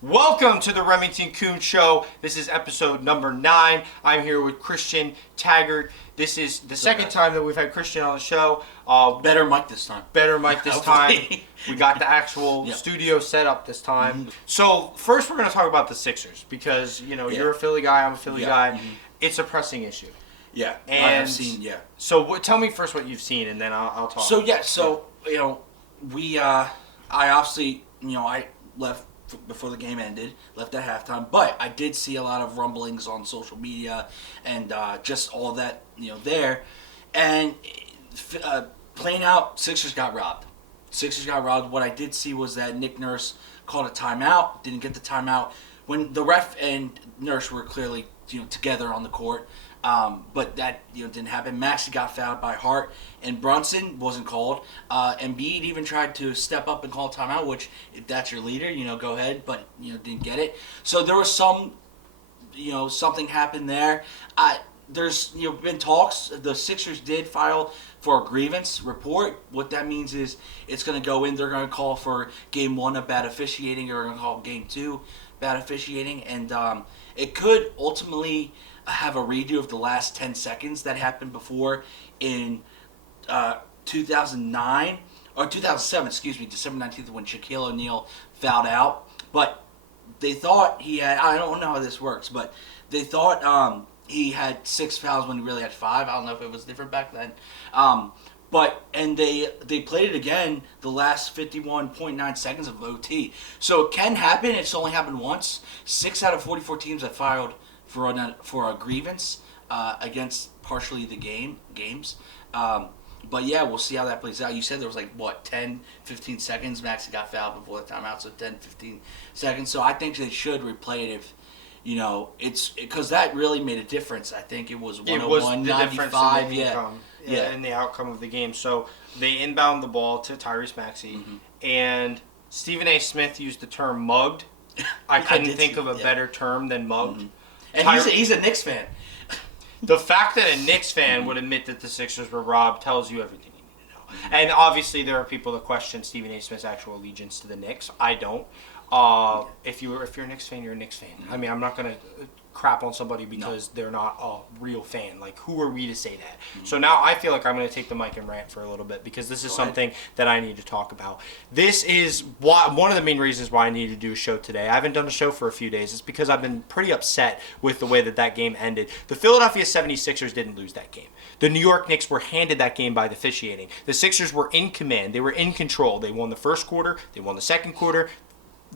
Welcome to the Remington Kuhn Show. This is episode number 9. I'm here with Christian Tagert. This is the second time that we've had Christian on the show. Better mic this time. Better mic this time. We got the actual studio set up this time. Mm-hmm. So first we're going to talk about the Sixers because, you're a Philly guy, I'm a Philly guy. Mm-hmm. It's a pressing issue. Yeah, and I've seen, So tell me first what you've seen and then I'll talk. I obviously, I left before the game ended, left at halftime, but I did see a lot of rumblings on social media and just all that, there. And playing out, Sixers got robbed. What I did see was that Nick Nurse called a timeout, didn't get the timeout when the ref and Nurse were clearly, together on the court. But that didn't happen. Maxey got fouled by Hart, and Brunson wasn't called. Embiid even tried to step up and call a timeout, which if that's your leader, go ahead, but didn't get it. So there was some, something happened there. There's been talks. The Sixers did file for a grievance report. What that means is it's going to go in. They're going to call for Game 1 of bad officiating. They're going to call Game 2 bad officiating, and it could ultimately have a redo of the last 10 seconds that happened before in 2009 or 2007, December 19th, when Shaquille O'Neal fouled out. But they thought he had, I don't know how this works, but they thought he had 6 fouls when he really had 5. I don't know if it was different back then. And they played it again the last 51.9 seconds of OT. So it can happen. It's only happened once. 6 out of 44 teams have filed for a grievance against partially the games. But yeah, we'll see how that plays out. You said there was 10, 15 seconds. Maxey got fouled before the timeout, so 10, 15 seconds. So I think they should replay it if, it's because that really made a difference. I think it was 101, 95. In the outcome of the game. So they inbound the ball to Tyrese Maxey, and Stephen A. Smith used the term mugged. I couldn't think of a better term than mugged. And he's a Knicks fan. The fact that a Knicks fan would admit that the Sixers were robbed tells you everything you need to know. And obviously there are people that question Stephen A. Smith's actual allegiance to the Knicks. I don't. If you're a Knicks fan, you're a Knicks fan. I mean, I'm not going to crap on somebody because they're not a real fan. Who are we to say that? So now I feel like I'm going to take the mic and rant for a little bit because this is something that I need to talk about. This is one of the main reasons why I need to do a show today. I haven't done a show for a few days. It's because I've been pretty upset with the way that game ended. The Philadelphia 76ers didn't lose that game. The New York Knicks were handed that game by the officiating. The Sixers were in command. They were in control. They won the first quarter. They won the second quarter.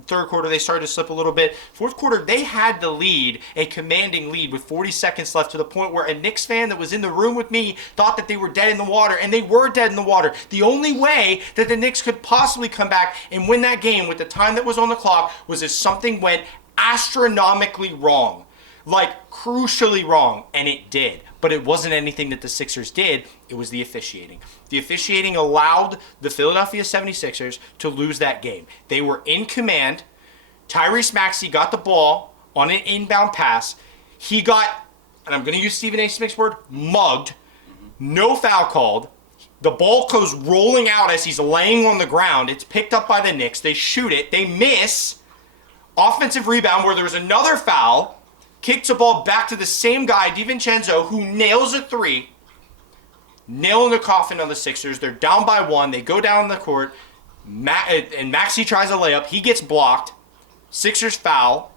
Third quarter, they started to slip a little bit. Fourth quarter, they had the lead, a commanding lead with 40 seconds left, to the point where a Knicks fan that was in the room with me thought that they were dead in the water, and they were dead in the water. The only way that the Knicks could possibly come back and win that game with the time that was on the clock was if something went astronomically wrong. Crucially wrong, and it did. But it wasn't anything that the Sixers did. It was the officiating. The officiating allowed the Philadelphia 76ers to lose that game. They were in command. Tyrese Maxey got the ball on an inbound pass. He got, and I'm going to use Stephen A. Smith's word, mugged. No foul called. The ball goes rolling out as he's laying on the ground. It's picked up by the Knicks. They shoot it. They miss. Offensive rebound where there's another foul. Kicks the ball back to the same guy, DiVincenzo, who nails a 3. Nailing the coffin on the Sixers. They're down by 1. They go down the court. And Maxey tries a layup. He gets blocked. Sixers foul.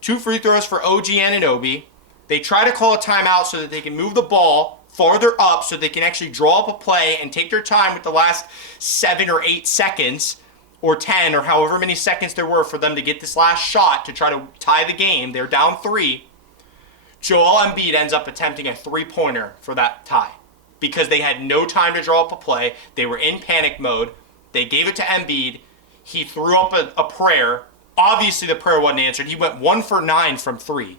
2 free throws for OG Anunoby. They try to call a timeout so that they can move the ball farther up so they can actually draw up a play and take their time with the last 7 or 8 seconds. Or 10, or however many seconds there were for them to get this last shot to try to tie the game. They're down 3. Joel Embiid ends up attempting a 3-pointer for that tie because they had no time to draw up a play. They were in panic mode. They gave it to Embiid. He threw up a prayer. Obviously, the prayer wasn't answered. He went 1 for 9 from 3.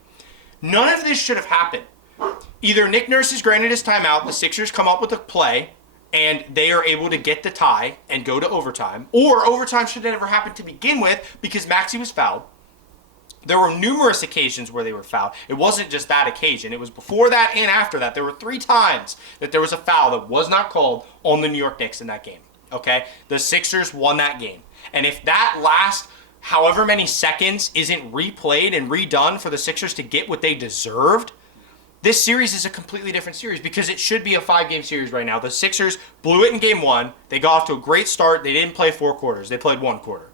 None of this should have happened. Either Nick Nurse is granted his timeout, the Sixers come up with a play, and they are able to get the tie and go to overtime. Or overtime should have never happened to begin with because Maxey was fouled. There were numerous occasions where they were fouled. It wasn't just that occasion. It was before that and after that. There were 3 times that there was a foul that was not called on the New York Knicks in that game. Okay? The Sixers won that game. And if that last however many seconds isn't replayed and redone for the Sixers to get what they deserved, this series is a completely different series because it should be a 5-game series right now. The Sixers blew it in game 1. They got off to a great start. They didn't play 4 quarters. They played 1 quarter.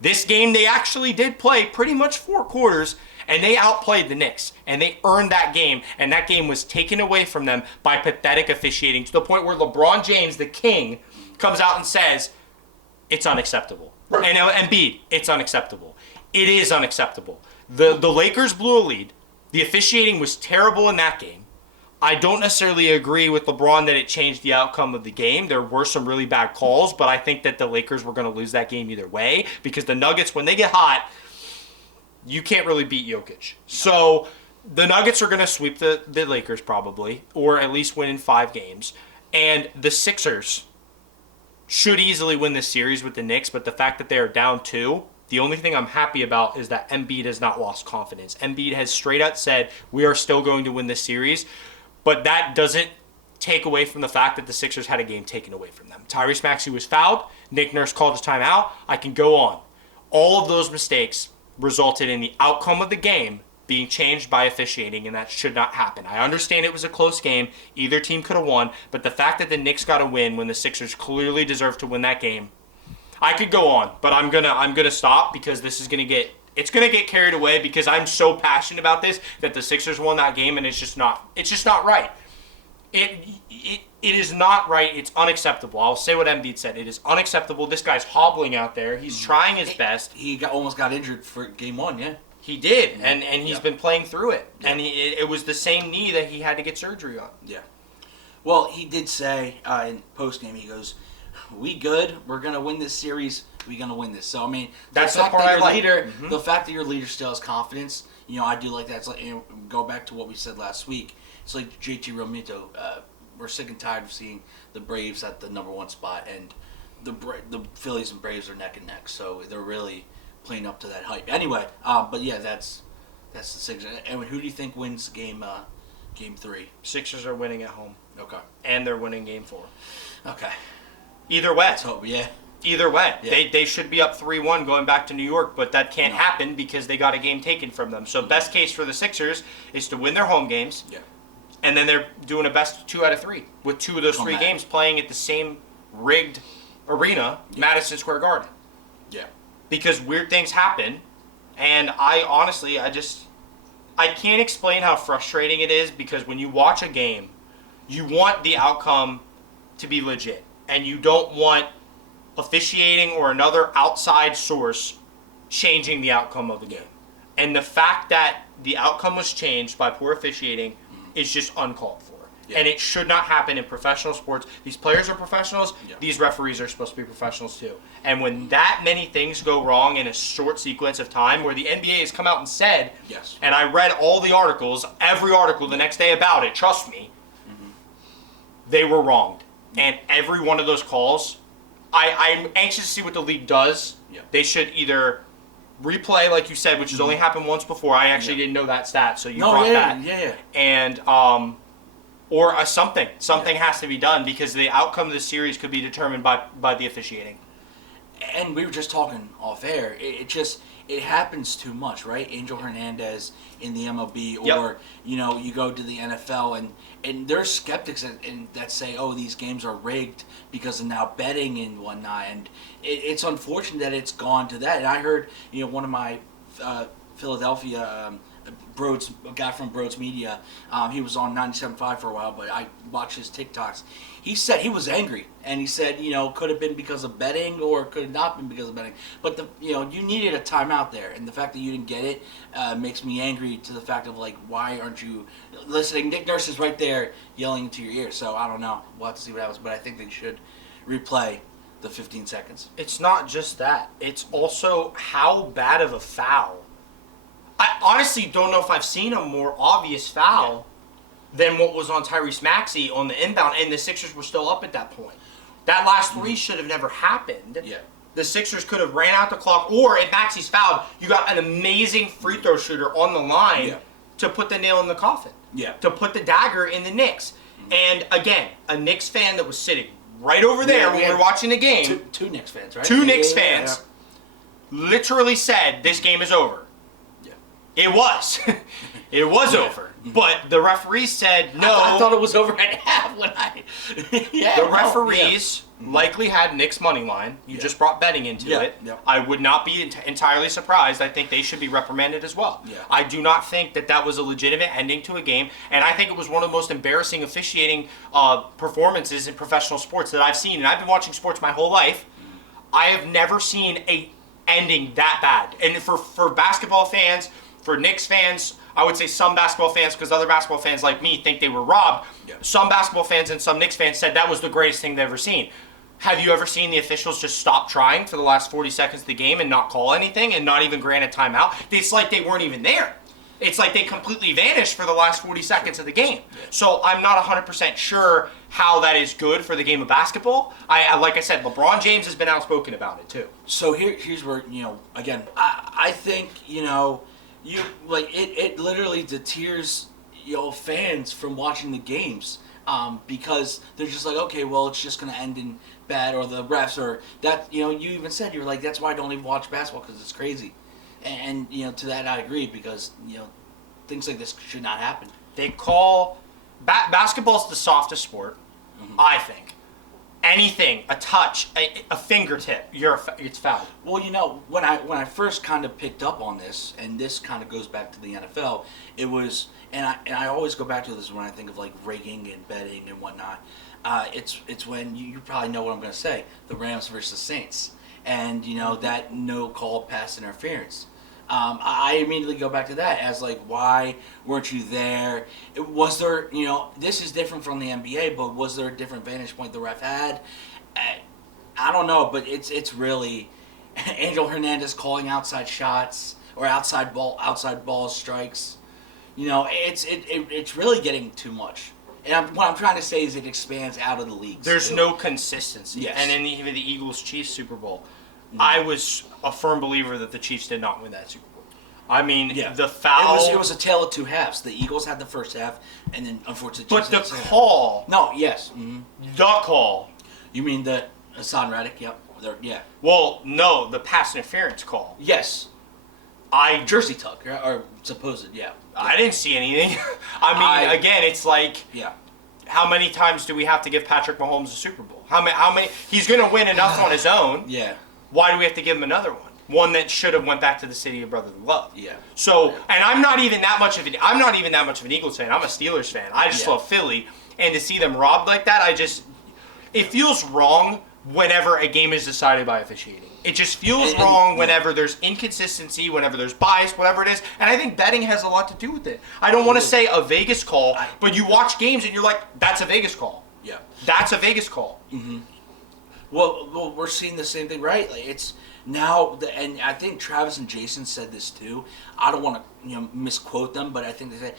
This game, they actually did play pretty much 4 quarters, and they outplayed the Knicks, and they earned that game, and that game was taken away from them by pathetic officiating to the point where LeBron James, the king, comes out and says, it's unacceptable. And Embiid, it's unacceptable. It is unacceptable. The Lakers blew a lead. The officiating was terrible in that game. I don't necessarily agree with LeBron that it changed the outcome of the game. There were some really bad calls, but I think that the Lakers were going to lose that game either way because the Nuggets, when they get hot, you can't really beat Jokic. So the Nuggets are going to sweep the Lakers probably, or at least win in 5 games. And the Sixers should easily win this series with the Knicks, but the fact that they are down 2, the only thing I'm happy about is that Embiid has not lost confidence. Embiid has straight out said, we are still going to win this series, but that doesn't take away from the fact that the Sixers had a game taken away from them. Tyrese Maxey was fouled. Nick Nurse called his timeout. I can go on. All of those mistakes resulted in the outcome of the game being changed by officiating, and that should not happen. I understand it was a close game. Either team could have won, but the fact that the Knicks got a win when the Sixers clearly deserved to win that game, I could go on, but I'm gonna stop because this is gonna get carried away because I'm so passionate about this that the Sixers won that game and it's just not right. It is not right. It's unacceptable. I'll say what Embiid said. It is unacceptable. This guy's hobbling out there. He's trying his best. He almost got injured for game 1, yeah. He did, and he's been playing through it. Yeah. And it was the same knee that he had to get surgery on. Yeah. Well, he did say in post-game, he goes, we good. We're going to win this series. We're going to win this. So, I mean, that's the part I like. The fact that your leader still has confidence, I do like that. It's like, go back to what we said last week. It's like JT Realmuto. We're sick and tired of seeing the Braves at the number 1 spot, and the Phillies and Braves are neck and neck. So they're really playing up to that hype. Anyway, but yeah, that's the Sixers. And who do you think wins game 3? Sixers are winning at home. Okay. And they're winning game 4. Okay. Either way. Let's hope, yeah. Either way. Yeah. They should be up 3-1 going back to New York, but that can't happen because they got a game taken from them. So best case for the Sixers is to win their home games. Yeah. And then they're doing a best 2 out of 3 with 2 of those 3 games playing at the same rigged arena, Madison Square Garden. Yeah. Because weird things happen, and I honestly, I can't explain how frustrating it is because when you watch a game, you want the outcome to be legit, and you don't want officiating or another outside source changing the outcome of the game. And the fact that the outcome was changed by poor officiating is just uncalled for. Yeah. And it should not happen in professional sports. These players are professionals. Yeah. These referees are supposed to be professionals too. And when that many things go wrong in a short sequence of time, where the NBA has come out and said, yes, and I read all the articles, every article the next day about it, trust me, they were wronged. And every one of those calls, I'm anxious to see what the league does. Yeah. They should either replay, like you said, which has only happened once before. I actually didn't know that stat, so you brought that. Yeah. And or something has to be done because the outcome of the series could be determined by the officiating. And we were just talking off air. It happens too much, right? Angel Hernandez in the MLB, or you go to the NFL, and there's skeptics that say, oh, these games are rigged because of now betting and whatnot, and it's unfortunate that it's gone to that. And I heard, one of my Philadelphia Broads, a guy from Broads Media, he was on 97.5 for a while, but I watched his TikToks. He said he was angry, and he said, could have been because of betting or could have not been because of betting. But you needed a timeout there, and the fact that you didn't get it makes me angry to the fact of why aren't you listening? Nick Nurse is right there yelling into your ear. So I don't know. We'll have to see what happens, but I think they should replay the 15 seconds. It's not just that. It's also how bad of a foul. I honestly don't know if I've seen a more obvious foul than what was on Tyrese Maxey on the inbound, and the Sixers were still up at that point. That last 3 should have never happened. Yeah. The Sixers could have ran out the clock, or if Maxey's fouled, you got an amazing free throw shooter on the line to put the nail in the coffin. Yeah. To put the dagger in the Knicks. And again, a Knicks fan that was sitting right over there when we were watching the game. Two Knicks fans, right? Two Knicks fans. literally said this game is over. Yeah. It was. It was over. But the referees said no. I thought it was over at half when I. The referees likely had Nick's money line. You just brought betting into it. Yeah. I would not be entirely surprised. I think they should be reprimanded as well. Yeah. I do not think that was a legitimate ending to a game, and I think it was one of the most embarrassing officiating performances in professional sports that I've seen. And I've been watching sports my whole life. I have never seen a ending that bad. And for basketball fans, for Knicks fans, I would say some basketball fans, because other basketball fans like me think they were robbed. Yeah. Some basketball fans and some Knicks fans said that was the greatest thing they've ever seen. Have you ever seen the officials just stop trying for the last 40 seconds of the game and not call anything and not even grant a timeout? It's like they weren't even there. It's like they completely vanished for the last 40 seconds of the game. Yeah. So I'm not 100% sure how that is good for the game of basketball. Like I said, LeBron James has been outspoken about it too. So here's where, again, I think, you like it literally deters fans from watching the games because they're just like, okay, well, it's just going to end in bad, or the refs, or that, you even said, you're like, that's why I don't even watch basketball, because it's crazy. And to that I agree, because things like this should not happen. They call basketball's the softest sport, I think. Anything, a touch, a fingertip, it's foul. Well, when I first kind of picked up on this, and this kind of goes back to the NFL, it was, and I always go back to this when I think of like rigging and betting and whatnot. It's when you probably know what I'm going to say, the Rams versus Saints, and that no call pass interference. I immediately go back to that as like, why weren't you there? Was there, this is different from the NBA, but was there a different vantage point the ref had? I don't know, but it's really Angel Hernandez calling outside shots or outside ball strikes. It's really getting too much. And what I'm trying to say is it expands out of the leagues. There's no consistency. Yes. And in even the Eagles-Chiefs Super Bowl, I was a firm believer that the Chiefs did not win that Super Bowl. I mean, the foul... It was a tale of two halves. The Eagles had the first half, and then, unfortunately, But the Chiefs had call... No, yes. Mm-hmm. The call... You mean the Hassan Reddick? Yep. Yeah. Well, no, the pass interference call. Yes. Jersey tuck, or supposed, yeah. I didn't see anything. Again, it's like... Yeah. How many times do we have to give Patrick Mahomes a Super Bowl? How many? He's going to win enough on his own. Yeah. Why do we have to give him another one? One that should have went back to the city of brotherly love. Yeah. So, and I'm not even that much of an Eagles fan. I'm a Steelers fan. I just love Philly, and to see them robbed like that, it feels wrong whenever a game is decided by officiating. It just feels wrong whenever there's inconsistency, whenever there's bias, whatever it is. And I think betting has a lot to do with it. I don't want to say a Vegas call, but you watch games and you're like, that's a Vegas call. Yeah. That's a Vegas call. Mm-hmm. Well, we're seeing the same thing, right? Like it's now, and I think Travis and Jason said this too. I don't want to misquote them, but I think they said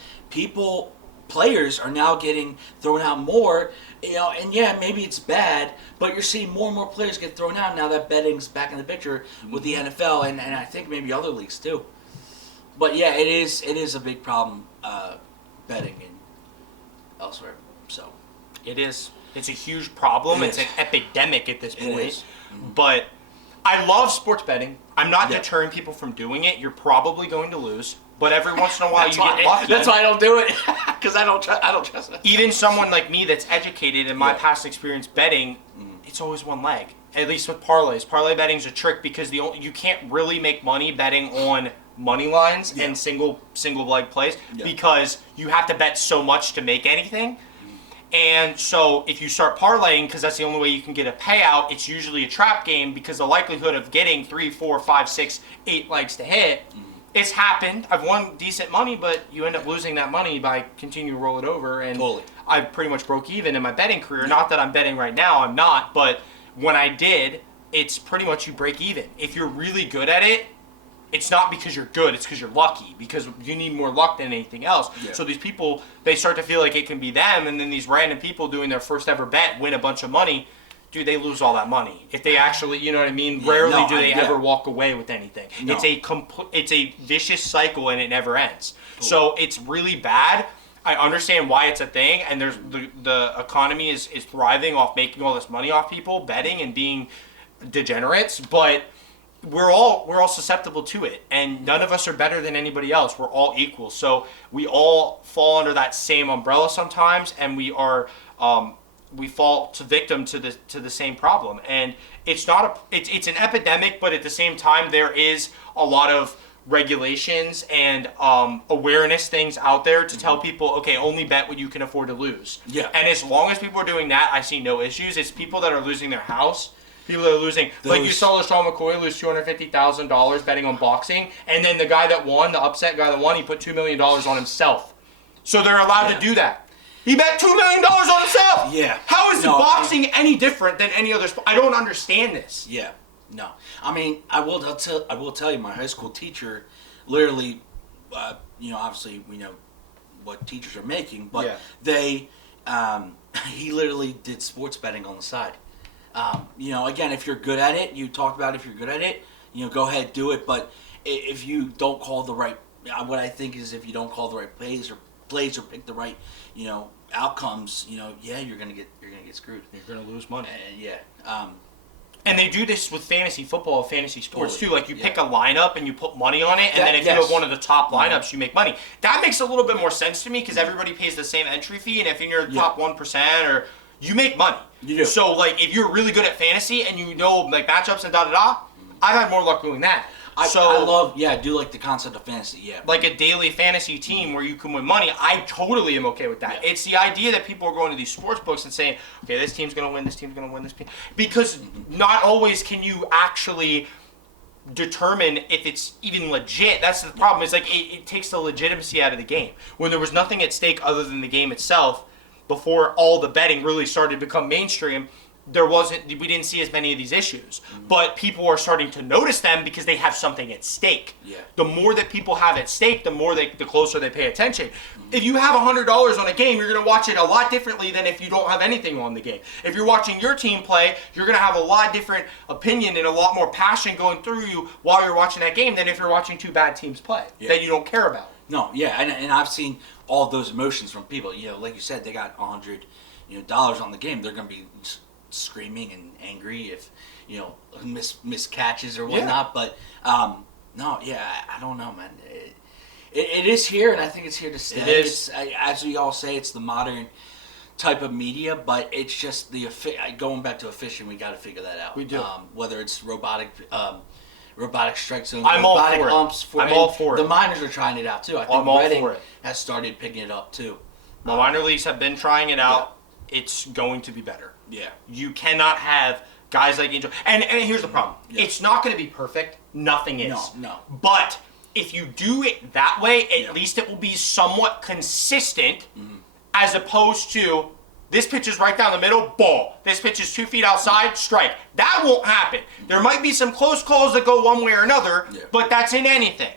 players are now getting thrown out more, and yeah, maybe it's bad, but you're seeing more and more players get thrown out now that betting's back in the picture with the NFL and I think maybe other leagues too. But yeah, it is a big problem, betting and elsewhere. So it is. It's a huge problem. It's an epidemic at this point. It is. Mm-hmm. But I love sports betting. I'm not deterring people from doing it. You're probably going to lose. But every once in a while, you get lucky. That's why I don't do it, because I don't trust it. Even someone like me that's educated in my past experience betting, it's always one leg. At least with parlays. Parlay betting's a trick because you can't really make money betting on money lines and single leg plays because you have to bet so much to make anything. And so if you start parlaying, because that's the only way you can get a payout, it's usually a trap game because the likelihood of getting 3, 4, 5, 6, 8 legs to hit. It's happened. I've won decent money, but you end up losing that money by continuing to roll it over. And I pretty much broke even in my betting career. Not that I'm betting right now, I'm not. But when I did, it's pretty much you break even. If you're really good at it, it's not because you're good, it's because you're lucky. Because you need more luck than anything else. Yeah. So these people, they start to feel like it can be them. And then these random people doing their first ever bet win a bunch of money. Dude, they lose all that money. If they actually, you know what I mean? Rarely do they ever walk away with anything. No. It's a vicious cycle and it never ends. Cool. So it's really bad. I understand why it's a thing, and there's the economy is thriving off making all this money off people, betting and being degenerates, but we're all susceptible to it, and none of us are better than anybody else. We're all equal, so we all fall under that same umbrella sometimes, and we fall to victim to the same problem. And it's it's an epidemic, but at the same time there is a lot of regulations and awareness things out there to tell people, okay, only bet what you can afford to lose. Yeah. And as long as people are doing that, I see no issues. It's people that are losing their house. People that are losing, like you saw LaShawn McCoy lose $250,000 betting on boxing, and then the guy that won, the upset guy that won, he put $2 million on himself. So they're allowed to do that. He bet $2 million on himself. Yeah. How is boxing any different than any other sport? I don't understand this. Yeah. No. I mean, I will tell you, my high school teacher, literally, obviously we know what teachers are making, but he literally did sports betting on the side. Again, if you're good at it, you talk about if you're good at it, go ahead, do it. But if you don't call the right, what I think is if you don't call the right plays or pick the right, outcomes, you're gonna get screwed. You're gonna lose money. And And they do this with fantasy football, fantasy sports too. Like you pick a lineup and you put money on it, and then if you have one of the top lineups, you make money. That makes a little bit more sense to me because everybody pays the same entry fee, and if you're in the top 1% or you make money. You do. So like if you're really good at fantasy and you know like matchups and I've had more luck doing that. I do like the concept of fantasy, Like a daily fantasy team where you can win money, I totally am okay with that. Yeah. It's the idea that people are going to these sports books and saying, okay, this team's going to win, this team's going to win, this team. Because not always can you actually determine if it's even legit. That's the problem. It's like it takes the legitimacy out of the game. When there was nothing at stake other than the game itself, before all the betting really started to become mainstream, we didn't see as many of these issues. But people are starting to notice them because they have something at stake. Yeah. The more that people have at stake, the closer they pay attention. If you have $100 on a game, you're going to watch it a lot differently than if you don't have anything on the game. If you're watching your team play, you're going to have a lot different opinion and a lot more passion going through you while you're watching that game than if you're watching two bad teams play that you don't care about. No, and I've seen all of those emotions from people. Like you said, they got $100 dollars on the game. They're going to be screaming and angry if miss catches or whatnot. But I don't know, man. It is here, and I think it's here to stay. It is. As we all say, it's the modern type of media, but it's just going back to efficient. We got to figure that out. We do. Whether it's robotic strike zones, I'm all robotic for it. umps. I'm all for it. The minors are trying it out too. I think Reading has started picking it up too. The minor leagues have been trying it out. Yeah. It's going to be better. Yeah. You cannot have guys like Angel. And here's the problem. Yeah. It's not going to be perfect. Nothing is. No. But if you do it that way, at least it will be somewhat consistent as opposed to this pitch is right down the middle, ball. This pitch is 2 feet outside, strike. That won't happen. There might be some close calls that go one way or another, but that's in anything.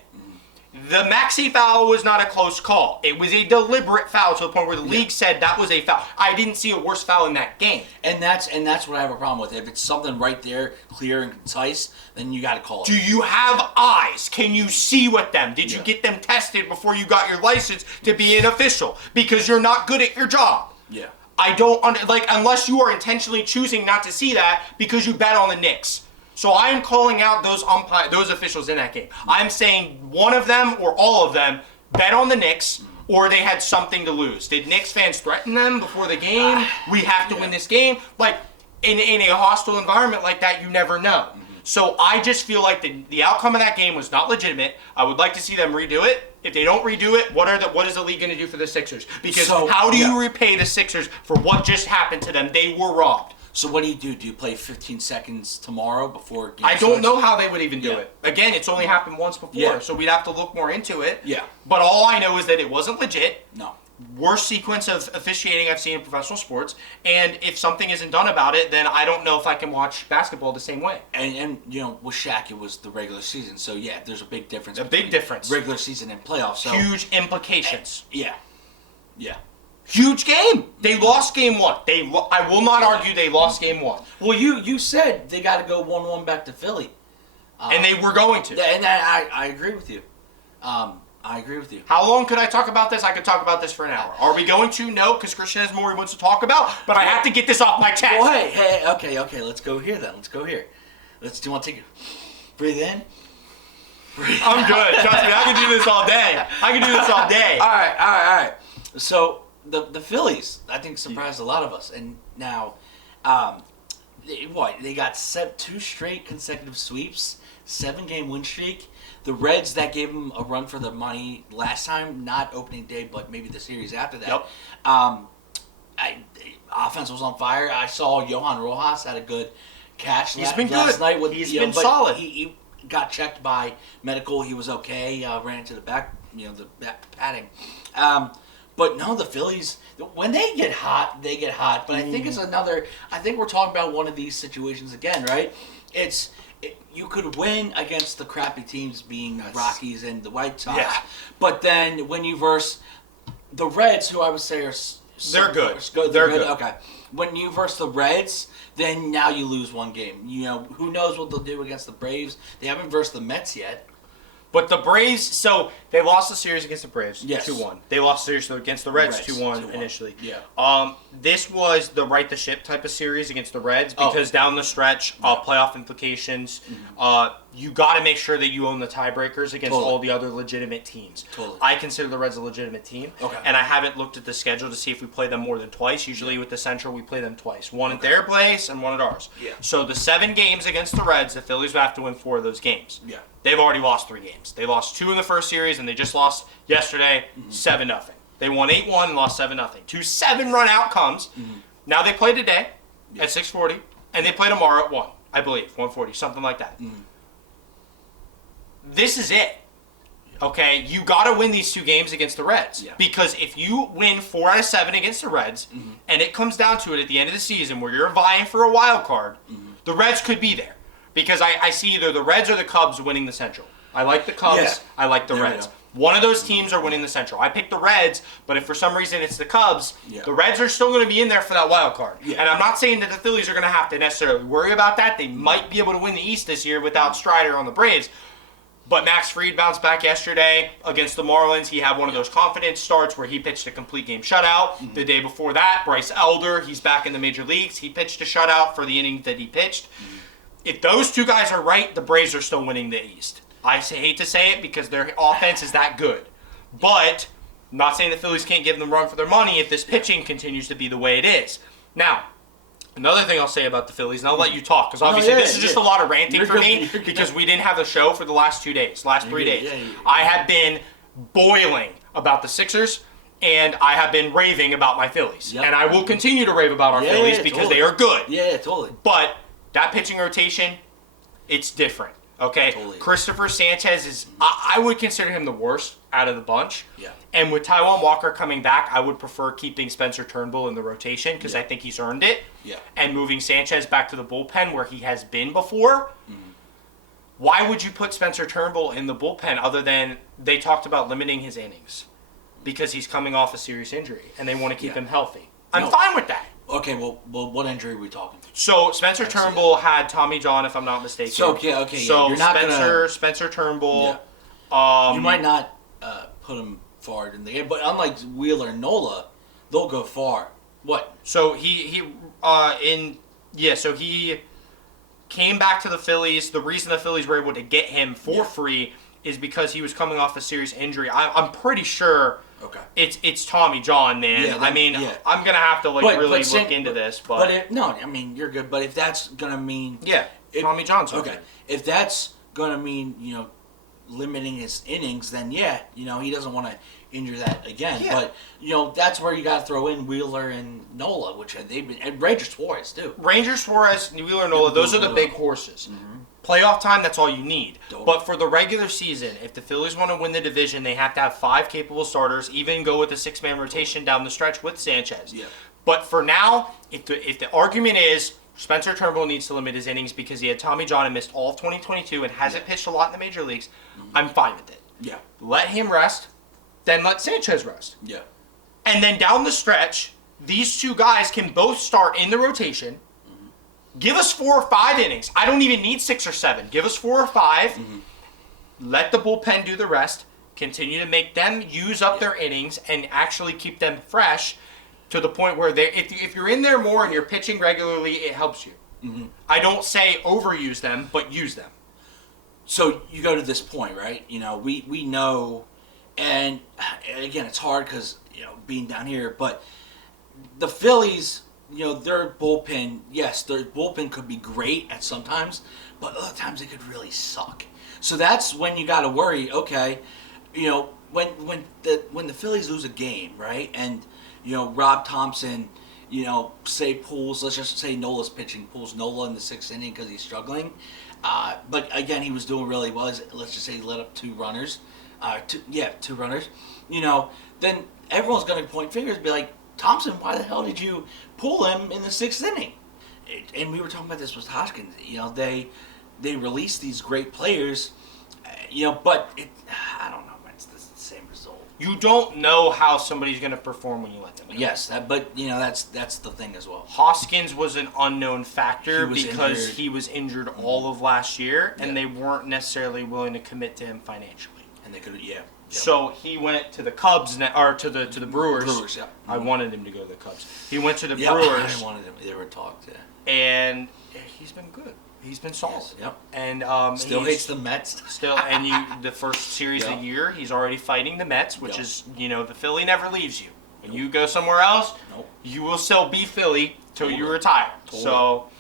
The Maxey foul was not a close call. It was a deliberate foul to the point where the league said that was a foul. I didn't see a worse foul in that game. And that's what I have a problem with. If it's something right there, clear and concise, then you got to call it. Do you have eyes? Can you see with them? Did you get them tested before you got your license to be an official? Because you're not good at your job. Yeah. I don't unless you are intentionally choosing not to see that because you bet on the Knicks. So I am calling out those officials in that game. I'm saying one of them or all of them bet on the Knicks or they had something to lose. Did Knicks fans threaten them before the game? We have to win this game. Like in a hostile environment like that, you never know. So I just feel like the outcome of that game was not legitimate. I would like to see them redo it. If they don't redo it, what is the league going to do for the Sixers? Because how do you repay the Sixers for what just happened to them? They were robbed. So what do you do? Do you play 15 seconds tomorrow before game I don't know how they would even do it. Again, it's only happened once before, so we'd have to look more into it. Yeah. But all I know is that it wasn't legit. No. Worst sequence of officiating I've seen in professional sports, and if something isn't done about it, then I don't know if I can watch basketball the same way. And with Shaq, it was the regular season, so there's a big difference. A big difference. Regular season and playoffs. So. Huge implications. Yeah. Huge game. They lost game one. I will not argue they lost game one. Well, you said they got to go 1-1 back to Philly. And they were going to. And I agree with you. I agree with you. How long could I talk about this? I could talk about this for an hour. Are we going to? No, because Christian has more he wants to talk about, but I have to get this off my chest. Well, hey, okay, let's go here then. Let's go here. Do you want to take it? Breathe in. I'm good. Trust me, I can do this all day. All right. So the Phillies, I think, surprised a lot of us, and now, they got 2 straight consecutive sweeps, 7-game win streak. The Reds, that gave them a run for the money last time, not opening day, but maybe the series after that. Yep. Offense was on fire. I saw Johan Rojas had a good catch He's been last good. night. He's been solid. He got checked by medical. He was okay. Ran into the back, the back padding. But no, the Phillies, when they get hot, they get hot. But I think it's another. I think we're talking about one of these situations again, right? You could win against the crappy teams, being Rockies and the White Sox. Yeah. But then when you verse the Reds, who I would say are They're good. They're good. Okay. When you verse the Reds, then now you lose one game. Who knows what they'll do against the Braves? They haven't versed the Mets yet. But the Braves, so they lost the series against the Braves, Yes. 2-1. They lost the series against the Reds, Reds, 2-1 2-1. initially. Yeah. This was the right the ship type of series against the Reds because down the stretch, playoff implications, you got to make sure that you own the tiebreakers against all the other legitimate teams. Totally. I consider the Reds a legitimate team. Okay. And I haven't looked at the schedule to see if we play them more than twice. Usually with the Central, we play them twice. One at their place and one at ours. Yeah. So the 7 games against the Reds, the Phillies would have to win 4 of those games. Yeah. They've already lost 3 games. They lost 2 in the first series, and they just lost yesterday 7-0. They won 8-1 and lost 7-0. 2 7-run outcomes. Now they play today at 6:40, and they play tomorrow at 1, I believe, 1:40, something like that. This is it. Okay, you got to win these 2 games against the Reds. Yeah. Because if you win 4 out of 7 against the Reds, and it comes down to it at the end of the season where you're vying for a wild card, the Reds could be there. Because I see either the Reds or the Cubs winning the Central. I like the Cubs. Yeah. I like the Reds. One of those teams are winning the Central. I picked the Reds, but if for some reason it's the Cubs, the Reds are still going to be in there for that wild card. Yeah. And I'm not saying that the Phillies are going to have to necessarily worry about that. They might be able to win the East this year without Strider on the Braves. But Max Fried bounced back yesterday against the Marlins. He had one of those confidence starts where he pitched a complete game shutout. The day before that, Bryce Elder, he's back in the major leagues. He pitched a shutout for the inning that he pitched. If those 2 guys are right, the Braves are still winning the East. I hate to say it because their offense is that good. But I'm not saying the Phillies can't give them run for their money if this pitching continues to be the way it is. Now, another thing I'll say about the Phillies, and I'll let you talk, because obviously this is just a lot of ranting for me because we didn't have a show for the last 3 days. I have been boiling about the Sixers, and I have been raving about my Phillies. Yep. And I will continue to rave about our Phillies because they are good. Yeah, totally. But that pitching rotation, it's different. Okay? Totally. Christopher Sanchez is, I would consider him the worst out of the bunch. Yeah. And with Taijuan Walker coming back, I would prefer keeping Spencer Turnbull in the rotation because I think he's earned it. Yeah. And moving Sanchez back to the bullpen where he has been before. Why would you put Spencer Turnbull in the bullpen other than they talked about limiting his innings? Because he's coming off a serious injury and they want to keep him healthy. I'm fine with that. Okay, well, what injury are we talking? So Spencer Turnbull had Tommy John, if I'm not mistaken. So So you're not Spencer Turnbull. You might not put him far in the game, but unlike Wheeler and Nola, they'll go far. What? So he came back to the Phillies. The reason the Phillies were able to get him for free is because he was coming off a serious injury. I'm pretty sure. Okay. It's Tommy John, man. Yeah, I'm gonna have to really look into this, but you're good. But if that's gonna mean Tommy John's okay. If that's gonna mean limiting his innings, then he doesn't want to injure that again. Yeah. But that's where you got to throw in Wheeler and Nola, which they've been, and Ranger Suarez too. Ranger Suarez, Wheeler, Nola, those are the big horses. Playoff time, that's all you need. But for the regular season, if the Phillies want to win the division, they have to have 5 capable starters, even go with a 6-man rotation down the stretch with Sanchez. Yeah. But for now, if the argument is Spencer Turnbull needs to limit his innings because he had Tommy John and missed all of 2022 and hasn't pitched a lot in the major leagues, I'm fine with it. Yeah. Let him rest, then let Sanchez rest. Yeah. And then down the stretch, these 2 guys can both start in the rotation. Give us 4 or 5 innings. I don't even need 6 or 7. Give us 4 or 5. Let the bullpen do the rest. Continue to make them use up their innings and actually keep them fresh to the point where if you're in there more and you're pitching regularly, it helps you. I don't say overuse them, but use them. So you go to this point, right? We know, and again, it's hard because being down here, but the Phillies, their bullpen, yes, their bullpen could be great at sometimes, but other times it could really suck. So that's when you got to worry. Okay, when the Phillies lose a game, right, and Rob Thompson, say pulls, let's just say Nola's pitching, pulls Nola in the 6th inning because he's struggling. But again, he was doing really well. Let's just say he let up 2 runners. 2 runners. Then everyone's going to point fingers and be like, Thompson, why the hell did you pull him in the 6th inning? And we were talking about this with Hoskins. They release these great players, but I don't know. It's the same result. You don't know how somebody's going to perform when you let them go. Yes, that's the thing as well. Hoskins was an unknown factor because injured. he was injured all of last year, and they weren't necessarily willing to commit to him financially. And they could, Yep. So he went to the Cubs, or to the Brewers. Brewers, yeah. I wanted him to go to the Cubs. He went to the Yeah, Brewers. I wanted him. They were talked, And he's been good. He's been solid. Yes, yep. And still hates the Mets. Still, and the first series of the year, he's already fighting the Mets, which is, the Philly never leaves you. When you go somewhere else, you will still be Philly till you retire. So,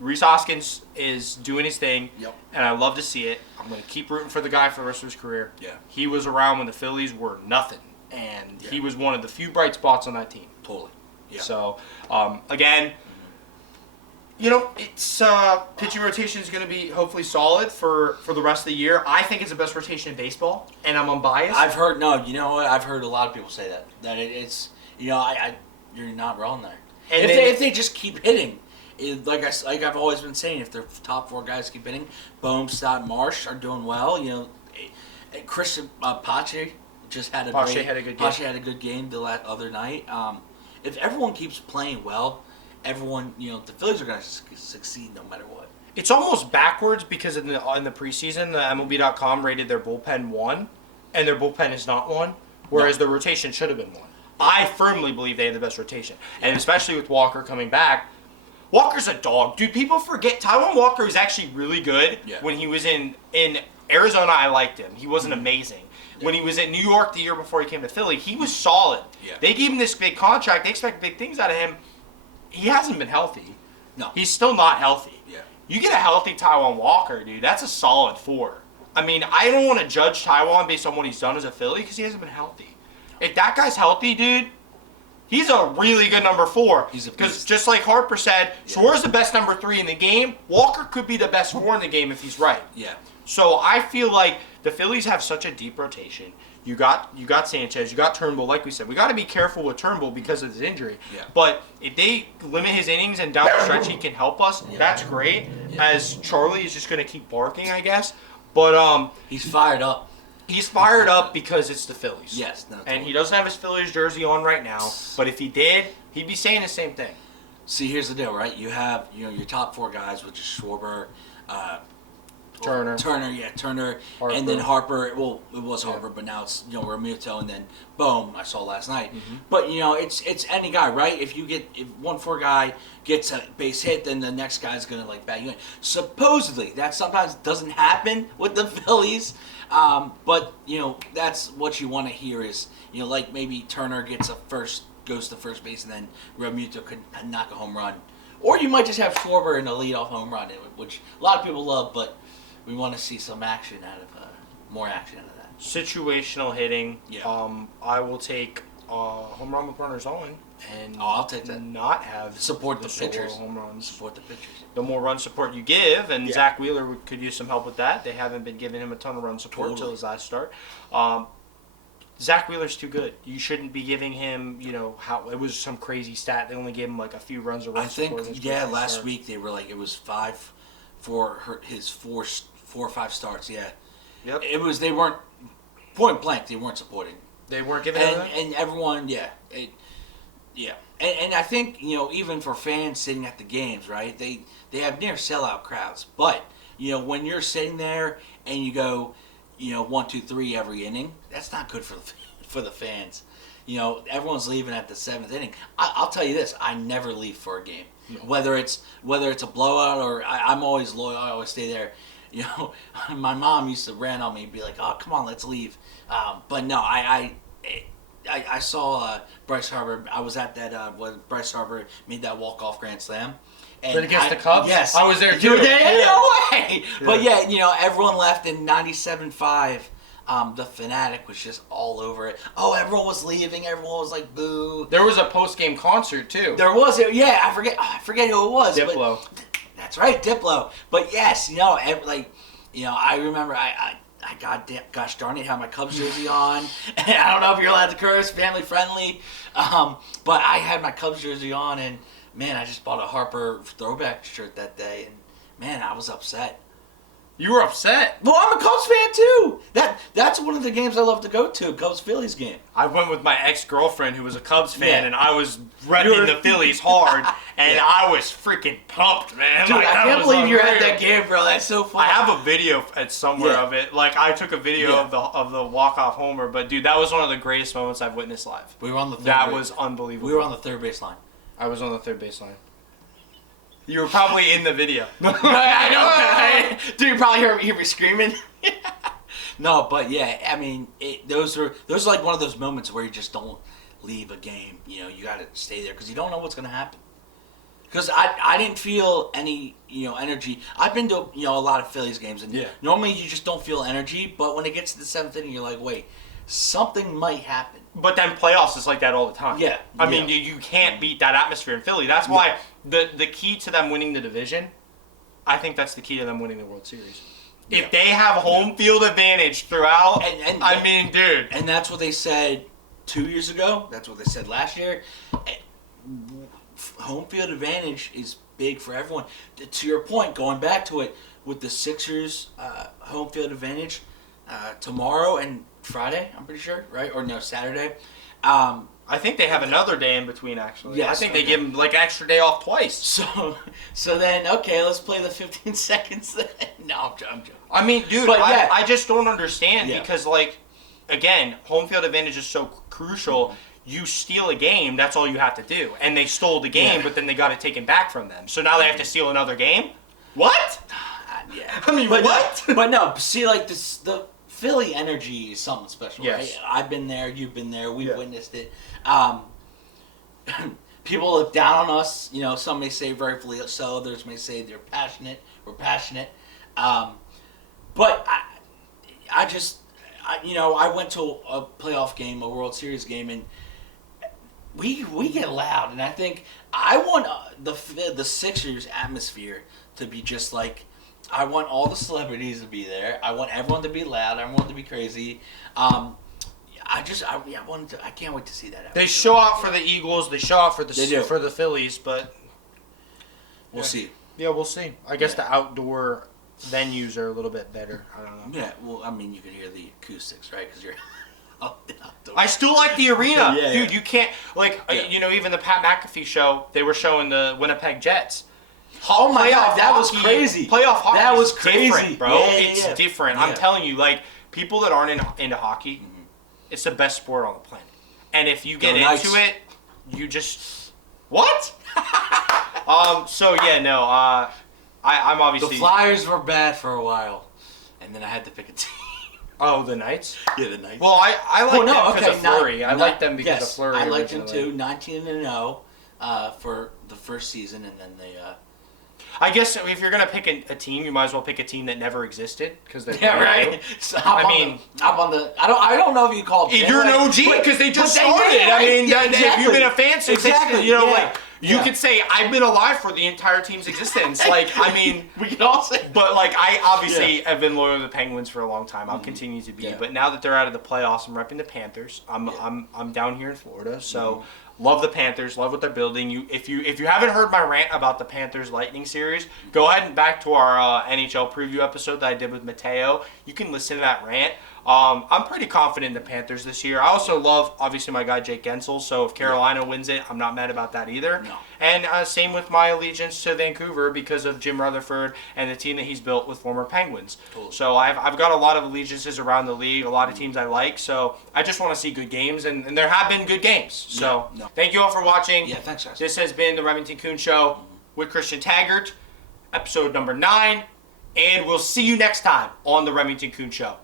Rhys Hoskins is doing his thing, and I love to see it. I'm going to keep rooting for the guy for the rest of his career. Yeah. He was around when the Phillies were nothing, and he was one of the few bright spots on that team. Totally. Yeah. So, again, it's pitching rotation is going to be hopefully solid for the rest of the year. I think it's the best rotation in baseball, and I'm unbiased. I've heard I've heard a lot of people say that it's you're not wrong there. And if they just keep hitting, like I've always been saying, if their top 4 guys keep hitting, Bohm, Stott, Marsh are doing well. Christian Pache just had a good game the other night. If everyone keeps playing well, everyone, the Phillies are going to succeed no matter what. It's almost backwards because in the preseason, the MLB.com rated their bullpen 1, and their bullpen is not 1, whereas the rotation should have been 1. I firmly believe they have the best rotation, and especially with Walker coming back. Walker's a dog. Dude, people forget Taijuan Walker was actually really good when he was in Arizona. I liked him. He wasn't amazing. When he was at New York the year before he came to Philly, he was solid. Yeah. They gave him this big contract. They expect big things out of him. He hasn't been healthy. No. He's still not healthy. Yeah. You get a healthy Taijuan Walker, dude, that's a solid 4. I mean, I don't want to judge Taijuan based on what he's done as a Philly because he hasn't been healthy. If that guy's healthy, dude, he's a really good number 4. Because just like Harper said, Suarez the best number 3 in the game. Walker could be the best 4 in the game if he's right. Yeah. So I feel like the Phillies have such a deep rotation. You got Sanchez, you got Turnbull. Like we said, we got to be careful with Turnbull because of his injury. Yeah. But if they limit his innings and down the stretch he can help us, that's great. Yeah. As Charlie is just going to keep barking, I guess. But he's fired up. He's fired up because it's the Phillies. Yes. No, totally. And he doesn't have his Phillies jersey on right now. But if he did, he'd be saying the same thing. See, here's the deal, right? You have your top 4 guys, which is Schwarber, Turner, Harper. And then Harper. Well, it was Harper, but now it's Realmuto, and then Bohm. I saw last night. Mm-hmm. But it's any guy, right? If 1-4 guy gets a base hit, then the next guy's gonna bat you in. Supposedly, that sometimes doesn't happen with the Phillies. But that's what you want to hear is like maybe Turner goes to first base, and then Realmuto could knock a home run. Or you might just have Schwarber in a leadoff home run, which a lot of people love, but we want to see some action more action out of that. Situational hitting. Yeah. I will take home run with runners on, and I'll take that. Not have support the pitchers. Home runs. Support the pitchers. The more run support you give, and Zach Wheeler could use some help with that. They haven't been giving him a ton of run support until his last start. Zach Wheeler's too good. You shouldn't be giving him, how it was some crazy stat. They only gave him like a few runs of run support. I think, last week they were like, it was 5 for his 4 or 5 starts. Yeah. Yep. It was, they weren't, point blank, they weren't supporting. They weren't giving him that? And everyone, And I think, even for fans sitting at the games, right, they have near sellout crowds. But, when you're sitting there and you go, 1, 2, 3 every inning, that's not good for the fans. Everyone's leaving at the 7th inning. I'll tell you this: I never leave for a game, whether it's a blowout or I'm always loyal. I always stay there. my mom used to rant on me and be like, "Oh, come on, let's leave." But no, I saw Bryce Harper. I was at that when Bryce Harper made that walk-off grand slam. But against the Cubs? Yes. I was there too. You were there? Yeah. No way! Yeah. But yeah, everyone left in 97-5. The Fanatic was just all over it. Oh, everyone was leaving. Everyone was like, boo. There was a post-game concert too. There was. Yeah, I forget who it was. Diplo. That's right, Diplo. But yes, I remember gosh darn it, had my Cubs jersey on. And I don't know if you're allowed to curse, family friendly. But I had my Cubs jersey on, and man, I just bought a Harper throwback shirt that day, and man, I was upset. You were upset. Well, I'm a Cubs fan too. That's one of the games I love to go to, Cubs Phillies game. I went with my ex-girlfriend who was a Cubs fan, and I was repping the Phillies hard, and I was freaking pumped, man. Dude, like, I can't believe you're at that game, bro. That's so funny. I have a video somewhere of it. Like, I took a video of the walk-off homer, but dude, that was one of the greatest moments I've witnessed live. We were on the third That was unbelievable. We were on the third baseline. I was on the third baseline. You were probably in the video. I know. Dude, you probably hear me screaming. No, but yeah, I mean, those are like one of those moments where you just don't leave a game. You got to stay there because you don't know what's going to happen. Because I didn't feel any energy. I've been to a lot of Phillies games, and normally you just don't feel energy. But when it gets to the seventh inning, you're like, wait, something might happen. But then playoffs is like that all the time. Yeah. I mean, you can't beat that atmosphere in Philly. That's why the key to them winning the division, I think that's the key to them winning the World Series. If they have home field advantage throughout, I mean, dude. And that's what they said 2 years ago. That's what they said last year. Home field advantage is big for everyone. To your point, going back to it, with the Sixers home field advantage tomorrow and Friday, I'm pretty sure, right? Or no, Saturday. I think they have another day in between, actually. Yes, I think they give them, like, extra day off twice. So then, okay, let's play the 15 seconds then. No, I'm joking. I mean, dude, But I just don't understand because, like, again, home field advantage is so crucial. You steal a game, that's all you have to do. And they stole the game, but then they got it taken back from them. So now they have to steal another game? What? I mean, what? But no, see, like, the Philly energy is something special, yes. Right? I've been there, you've been there, we've witnessed it. People look down on us, some may say rightfully so, others may say we're passionate. But I went to a playoff game, a World Series game, and we get loud, and I think I want the Sixers atmosphere to be just like, I want all the celebrities to be there. I want everyone to be loud. Everyone to be crazy. I can't wait to see that. They show out for the Eagles. They show out for the Phillies, but we'll see. Yeah, we'll see. I guess the outdoor venues are a little bit better. I don't know. Yeah, well, I mean, you can hear the acoustics, right? Because you're outdoors. I still like the arena, dude. Yeah. You can't even the Pat McAfee show. They were showing the Winnipeg Jets. Oh my God, that was crazy. Playoff hockey, that was crazy, different, bro. It's different. Yeah. I'm telling you, like, people that aren't into hockey, it's the best sport on the planet. And if you get into it, you just what? I'm obviously the Flyers were bad for a while, and then I had to pick a team. Oh, the Knights? Yeah, the Knights. Well, I like them because of Fleury. I like them because of Fleury. I liked them too. 19-0 for the first season, and then they. I guess if you're gonna pick a team, you might as well pick a team that never existed because they. Yeah, right. So I don't know if you call it. You're an OG because they just started. If you've been a fan since you could say I've been alive for the entire team's existence. Like, I mean, we can all say. But like, I obviously have been loyal to the Penguins for a long time. I'll continue to be. Yeah. But now that they're out of the playoffs, I'm repping the Panthers. I'm down here in Florida, so. Love the Panthers. Love what they're building. If you haven't heard my rant about the Panthers Lightning series, go ahead and back to our NHL preview episode that I did with Mateo. You can listen to that rant. I'm pretty confident in the Panthers this year. I also love, obviously, my guy Jake Gensel. So if Carolina wins it, I'm not mad about that either. No. And same with my allegiance to Vancouver because of Jim Rutherford and the team that he's built with former Penguins. Totally. So I've got a lot of allegiances around the league, a lot of teams I like. So I just want to see good games, and there have been good games. So thank you all for watching. Yeah, thanks, guys. This has been the Remington Kuhn Show with Christian Tagert, episode number 9. And we'll see you next time on the Remington Kuhn Show.